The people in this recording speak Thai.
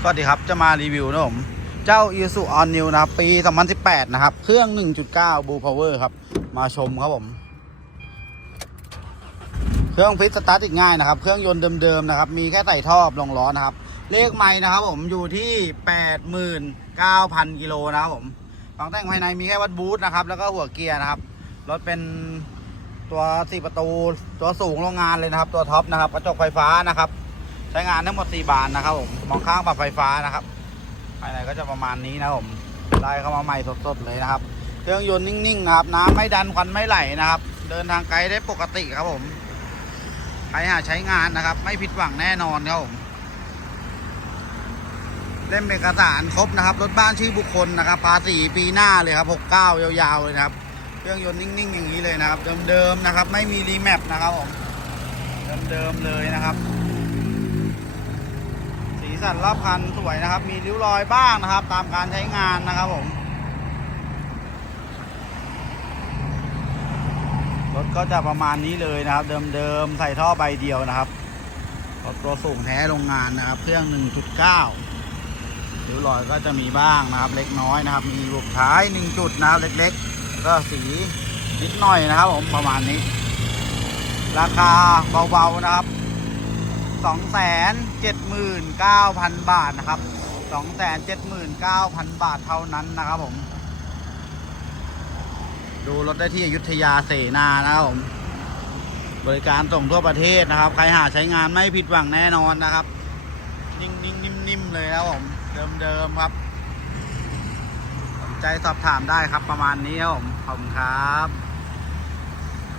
สวัสดีครับจะมารีวิวนะผม เจ้า i s u On New นะครับ ปี 2018 นะครับ เครื่อง 1.9 Blue Power ครับ มาชมครับผม เครื่องฟิตสตาร์ทติดง่ายนะครับ เครื่องยนต์เดิมๆนะครับ มีแค่ใส่ท่อลงล้อนะครับ เลขไม่นะครับผมอยู่ที่ 89,000 กิโลนะครับผมของแต่งภายในมีแค่วัดบูทนะครับ แล้วก็หัวเกียร์นะครับ รถเป็นตัวสี่ประตู ตัวสูงโรงงานเลยนะครับ ตัวท็อปนะครับ กระจกไฟฟ้านะครับ ช้งานทั้งหมด 4 บานนะครับผมมองข้างปรับไฟฟ้านะครับภายในก็จะประมาณนี้นะครับผมได้เข้ามาใหม่สดๆเลยนะครับ เครื่องยนต์นิ่งๆนะครับน้ำไม่ดันควันไม่ไหลนะครับ เดินทางไกลได้ปกติครับผมใครหาใช้งานนะครับ ไม่ผิดหวังแน่นอนครับผมเล่มเอกสารครบนะครับรถบ้านชื่อบุคคลนะครับภาษีปีหน้าเลยครับ69 ยาวๆเลยนะครับเครื่องยนต์นิ่งๆ อย่างนี้เลยนะครับ เดิมๆนะครับ ไม่มีรีแมปนะครับผมเดิมๆเลยนะครับ สันรอบคันสวยนะครับ มีริ้วรอยบ้างนะครับ ตามการใช้งานนะครับผม รถก็จะประมาณนี้เลยนะครับ เดิมๆ ใส่ท่อใบเดียวนะครับรถตัวสูงแท้โรงงานนะครับ เครื่อง 1.9ริ้วรอยก็จะมีบ้างนะครับ เล็กน้อยนะครับ มีบุกท้าย1จุดนะครับเล็กๆ ก็สีนิดหน่อยนะครับผมประมาณนี้ ราคาเบาๆนะครับ สองแสนเจ็ดหมื่นเก้าพันบาทนะครับสองแสนเจ็ดหมื่นเก้าพันบาทเท่านั้นนะครับผม ดูรถได้ที่อยุธยาเสนานะครับผม บริการส่งทั่วประเทศนะครับ ใครหาใช้งานไม่ผิดหวังแน่นอนนะครับ นิ่งๆ นิ่มๆ เลยครับผม เดิมๆ ครับ สนใจสอบถามได้ครับประมาณนี้ครับผม ขอบคุณครับ